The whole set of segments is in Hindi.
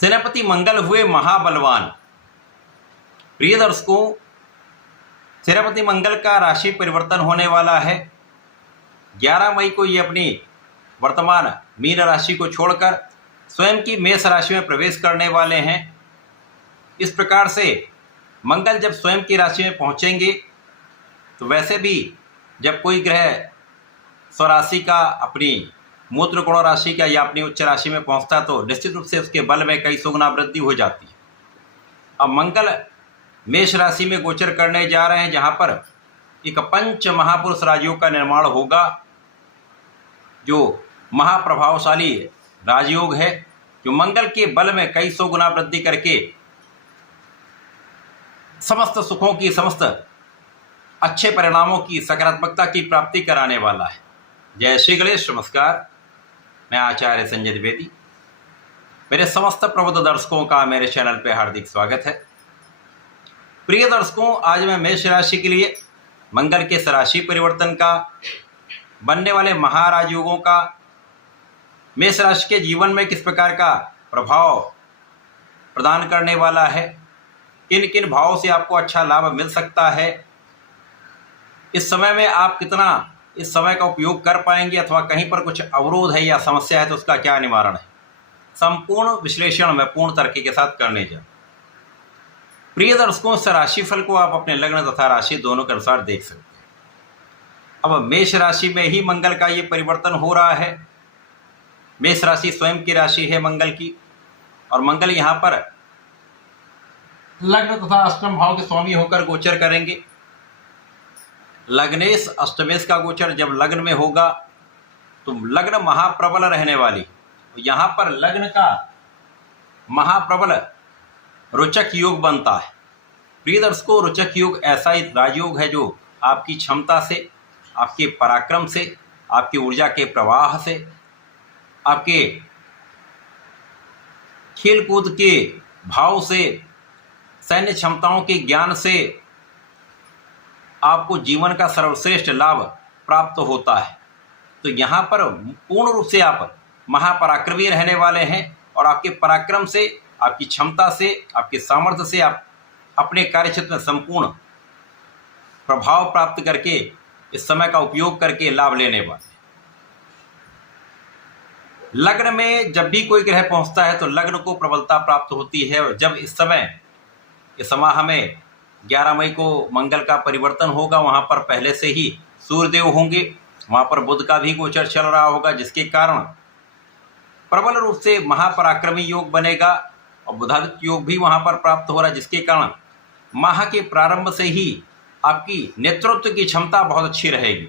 सेनापति मंगल हुए महाबलवान। प्रिय दर्शकों, सेनापति मंगल का राशि परिवर्तन होने वाला है। 11 मई को ये अपनी वर्तमान मीन राशि को छोड़कर स्वयं की मेष राशि में प्रवेश करने वाले हैं। इस प्रकार से मंगल जब स्वयं की राशि में पहुंचेंगे तो वैसे भी जब कोई ग्रह स्वराशि का अपनी मूत्र गुण राशि का या अपनी उच्च राशि में पहुंचता है तो निश्चित रूप से उसके बल में कई सौ गुना वृद्धि हो जाती है। अब मंगल मेष राशि में गोचर करने जा रहे हैं, जहां पर एक पंच महापुरुष राजयोग का निर्माण होगा, जो महाप्रभावशाली राजयोग है, जो मंगल के बल में कई सौ गुना वृद्धि करके समस्त सुखों की, समस्त अच्छे परिणामों की, सकारात्मकता की प्राप्ति कराने वाला है। जय श्री गणेश। नमस्कार, मैं आचार्य संजय द्विवेदी। मेरे समस्त प्रबुद्ध दर्शकों का मेरे चैनल पे हार्दिक स्वागत है। प्रिय दर्शकों, आज मैं मेष राशि के लिए मंगल के राशि परिवर्तन का, बनने वाले महाराजयोगों का, मेष राशि के जीवन में किस प्रकार का प्रभाव प्रदान करने वाला है, किन किन भावों से आपको अच्छा लाभ मिल सकता है, इस समय में आप कितना इस समय का उपयोग कर पाएंगे अथवा कहीं पर कुछ अवरोध है या समस्या है तो उसका क्या निवारण है, संपूर्ण विश्लेषण मैं पूर्ण तरीके के साथ करने जा। प्रिय दर्शकों, इस राशिफल को आप अपने लग्न तथा राशि दोनों के अनुसार देख सकते हैं। अब मेष राशि में ही मंगल का ये परिवर्तन हो रहा है। मेष राशि स्वयं की राशि है मंगल की, और मंगल यहाँ पर लग्न तथा अष्टम भाव के स्वामी होकर गोचर करेंगे। लग्नेश अष्टमेश का गोचर जब लग्न में होगा तो लग्न महाप्रबल रहने वाली, यहाँ पर लग्न का महाप्रबल रोचक योग बनता है। प्रिय दर्शकों, रोचक योग ऐसा ही राजयोग है जो आपकी क्षमता से, आपके पराक्रम से, आपकी ऊर्जा के प्रवाह से, आपके खेल कूद के भाव से, सैन्य क्षमताओं के ज्ञान से आपको जीवन का सर्वश्रेष्ठ लाभ प्राप्त होता है। तो यहाँ पर पूर्ण रूप से आप महापराक्रमी रहने वाले हैं, और आपके पराक्रम से, आपकी क्षमता से, आपके सामर्थ्य से आप अपने कार्यक्षेत्र में संपूर्ण प्रभाव प्राप्त करके इस समय का उपयोग करके लाभ लेने वाले। लग्न में जब भी कोई ग्रह पहुंचता है तो लग्न को प्रबलता प्राप्त होती है, और जब इस समय हमें 11 मई को मंगल का परिवर्तन होगा, वहाँ पर पहले से ही सूर्यदेव होंगे, वहाँ पर बुध का भी गोचर चल रहा होगा, जिसके कारण प्रबल रूप से महापराक्रमी योग बनेगा, और बुधादित्य योग भी वहाँ पर प्राप्त हो रहा है, जिसके कारण माह के प्रारंभ से ही आपकी नेतृत्व की क्षमता बहुत अच्छी रहेगी।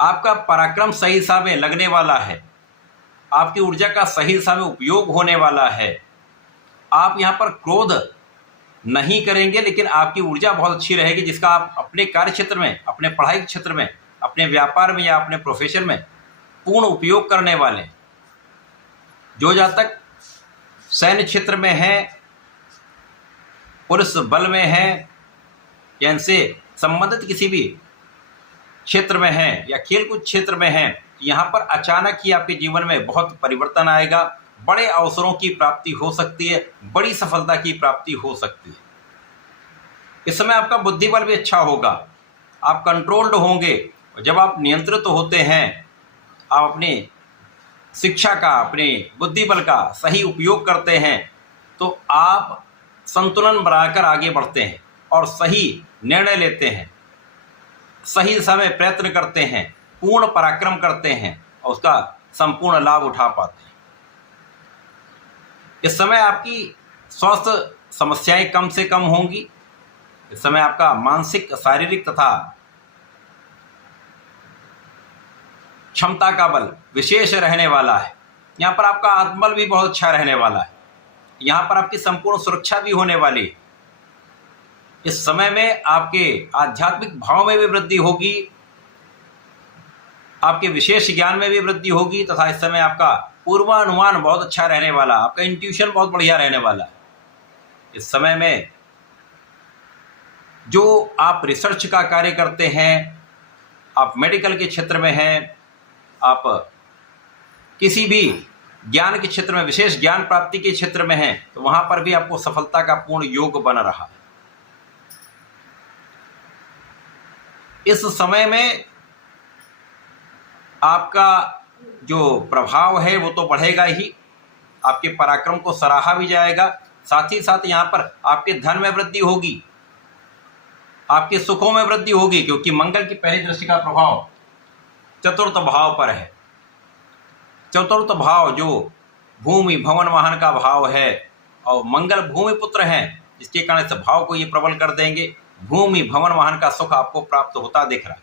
आपका पराक्रम सही दिशा में लगने वाला है, आपकी ऊर्जा का सही दिशा में उपयोग होने वाला है। आप यहाँ पर क्रोध नहीं करेंगे, लेकिन आपकी ऊर्जा बहुत अच्छी रहेगी, जिसका आप अपने कार्य क्षेत्र में, अपने पढ़ाई क्षेत्र में, अपने व्यापार में या अपने प्रोफेशन में पूर्ण उपयोग करने वाले। जो जातक सैन्य क्षेत्र में है, पुलिस बल में है, या इनसे संबंधित किसी भी क्षेत्र में है, या खेलकूद क्षेत्र में है, यहाँ पर अचानक ही आपके जीवन में बहुत परिवर्तन आएगा। बड़े अवसरों की प्राप्ति हो सकती है, बड़ी सफलता की प्राप्ति हो सकती है। इस समय आपका बुद्धि बल भी अच्छा होगा, आप कंट्रोल्ड होंगे, और जब आप नियंत्रित होते हैं, आप अपनी शिक्षा का, अपने बुद्धि बल का सही उपयोग करते हैं, तो आप संतुलन बनाकर आगे बढ़ते हैं और सही निर्णय लेते हैं, सही दिशा में प्रयत्न करते हैं, पूर्ण पराक्रम करते हैं, और उसका संपूर्ण लाभ उठा पाते हैं। इस समय आपकी स्वास्थ्य समस्याएं कम से कम होंगी। इस समय आपका मानसिक, शारीरिक तथा क्षमता का बल विशेष रहने वाला है। यहाँ पर आपका आत्मबल भी बहुत अच्छा रहने वाला है। यहाँ पर आपकी संपूर्ण सुरक्षा भी होने वाली है। इस समय में आपके आध्यात्मिक भाव में भी वृद्धि होगी, आपके विशेष ज्ञान में भी वृद्धि होगी, तथा इस समय आपका पूर्वानुमान बहुत अच्छा रहने वाला, आपका इंट्यूशन बहुत बढ़िया रहने वाला है। इस समय में जो आप रिसर्च का कार्य करते हैं, आप मेडिकल के क्षेत्र में हैं, आप किसी भी ज्ञान के क्षेत्र में, विशेष ज्ञान प्राप्ति के क्षेत्र में हैं, तो वहां पर भी आपको सफलता का पूर्ण योग बन रहा है। इस समय में आपका जो प्रभाव है वो तो बढ़ेगा ही, आपके पराक्रम को सराहा भी जाएगा, साथ ही साथ यहाँ पर आपके धन में वृद्धि होगी, आपके सुखों में वृद्धि होगी, क्योंकि मंगल की पहली दृष्टि का प्रभाव चतुर्थ भाव पर है। चतुर्थ भाव जो भूमि भवन वाहन का भाव है, और मंगल भूमि पुत्र हैं, जिसके कारण इस भाव को ये प्रबल कर देंगे। भूमि भवन वाहन का सुख आपको प्राप्त होता दिख रहा है,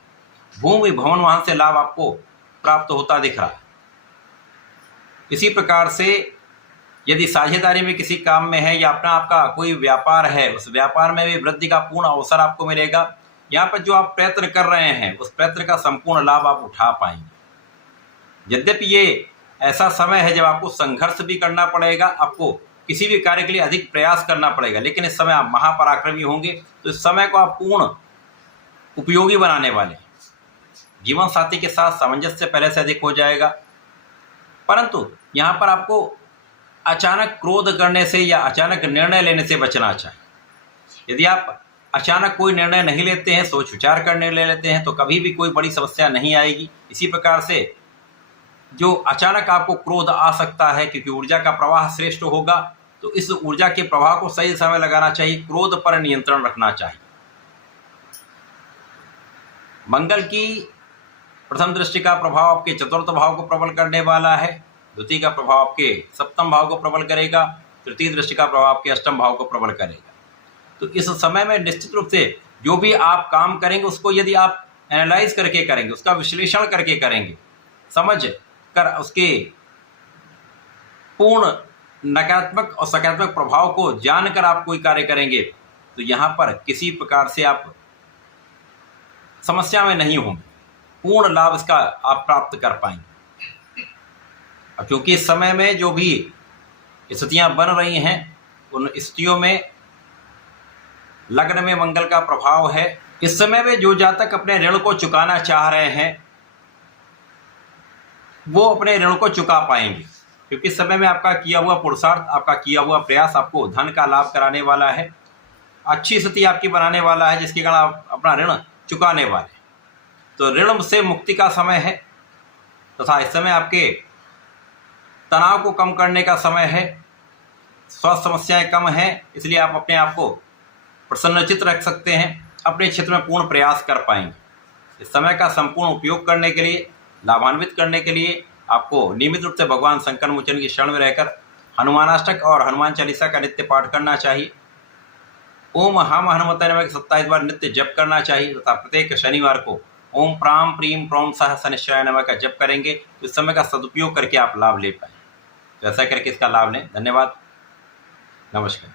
भूमि भवन वाहन से लाभ आपको प्राप्त होता दिख रहा है। इसी प्रकार से यदि साझेदारी में किसी काम में है या अपना आपका कोई व्यापार है, उस व्यापार में भी वृद्धि का पूर्ण अवसर आपको मिलेगा। यहाँ पर जो आप प्रयत्न कर रहे हैं, उस प्रयत्न का संपूर्ण लाभ आप उठा पाएंगे। यद्यपि ये ऐसा समय है जब आपको संघर्ष भी करना पड़ेगा, आपको किसी भी कार्य के लिए अधिक प्रयास करना पड़ेगा, लेकिन इस समय आप महापराक्रमी होंगे, तो इस समय को आप पूर्ण उपयोगी बनाने वाले हैं। जीवन साथी के साथ सामंजस्य पहले से अधिक हो जाएगा, परंतु यहाँ पर आपको अचानक क्रोध करने से या अचानक निर्णय लेने से बचना चाहिए। यदि आप अचानक कोई निर्णय नहीं लेते हैं, सोच विचार कर निर्णय लेते हैं, तो कभी भी कोई बड़ी समस्या नहीं आएगी। इसी प्रकार से जो अचानक आपको क्रोध आ सकता है, क्योंकि ऊर्जा का प्रवाह श्रेष्ठ होगा, तो इस ऊर्जा के प्रवाह को सही समय लगाना चाहिए, क्रोध पर नियंत्रण रखना चाहिए। मंगल की प्रथम दृष्टि का प्रभाव आपके चतुर्थ भाव को प्रबल करने वाला है, द्वितीय का प्रभाव आपके सप्तम भाव को प्रबल करेगा, तृतीय दृष्टि का प्रभाव आपके अष्टम भाव को प्रबल करेगा। तो इस समय में निश्चित रूप से जो भी आप काम करेंगे, उसको यदि आप एनालाइज करके करेंगे, उसका विश्लेषण करके करेंगे, समझ कर उसके पूर्ण नकारात्मक और सकारात्मक प्रभाव को जानकर आप कोई कार्य करेंगे, तो यहाँ पर किसी प्रकार से आप समस्या में नहीं होंगे, पूर्ण लाभ इसका आप प्राप्त कर पाएंगे। अब क्योंकि इस समय में जो भी स्थितियां बन रही हैं, उन स्थितियों में लग्न में मंगल का प्रभाव है। इस समय में जो जातक अपने ऋण को चुकाना चाह रहे हैं, वो अपने ऋण को चुका पाएंगे, क्योंकि इस समय में आपका किया हुआ पुरुषार्थ, आपका किया हुआ प्रयास आपको धन का लाभ कराने वाला है, अच्छी स्थिति आपकी बनाने वाला है, जिसके कारण आप अपना ऋण चुकाने वाले। तो ऋण से मुक्ति का समय है, तथा इस समय आपके तनाव को कम करने का समय है, स्वास्थ्य समस्याएं कम हैं, इसलिए आप अपने आप को प्रसन्नचित्त रख सकते हैं, अपने क्षेत्र में पूर्ण प्रयास कर पाएंगे। इस समय का संपूर्ण उपयोग करने के लिए, लाभान्वित करने के लिए आपको नियमित रूप से भगवान संकट मोचन की शरण में रहकर हनुमानाष्टक और हनुमान चालीसा का नित्य पाठ करना चाहिए। ओम हम हनुमते नमः 27 बार नित्य जप करना चाहिए, तथा प्रत्येक शनिवार को ओम प्राम प्रीम प्रोम सह शनिश्चराय नमः का जप करेंगे, तो इस समय का सदुपयोग करके आप लाभ ले पाएंगे। तो ऐसा करके इसका लाभ लें। धन्यवाद, नमस्कार।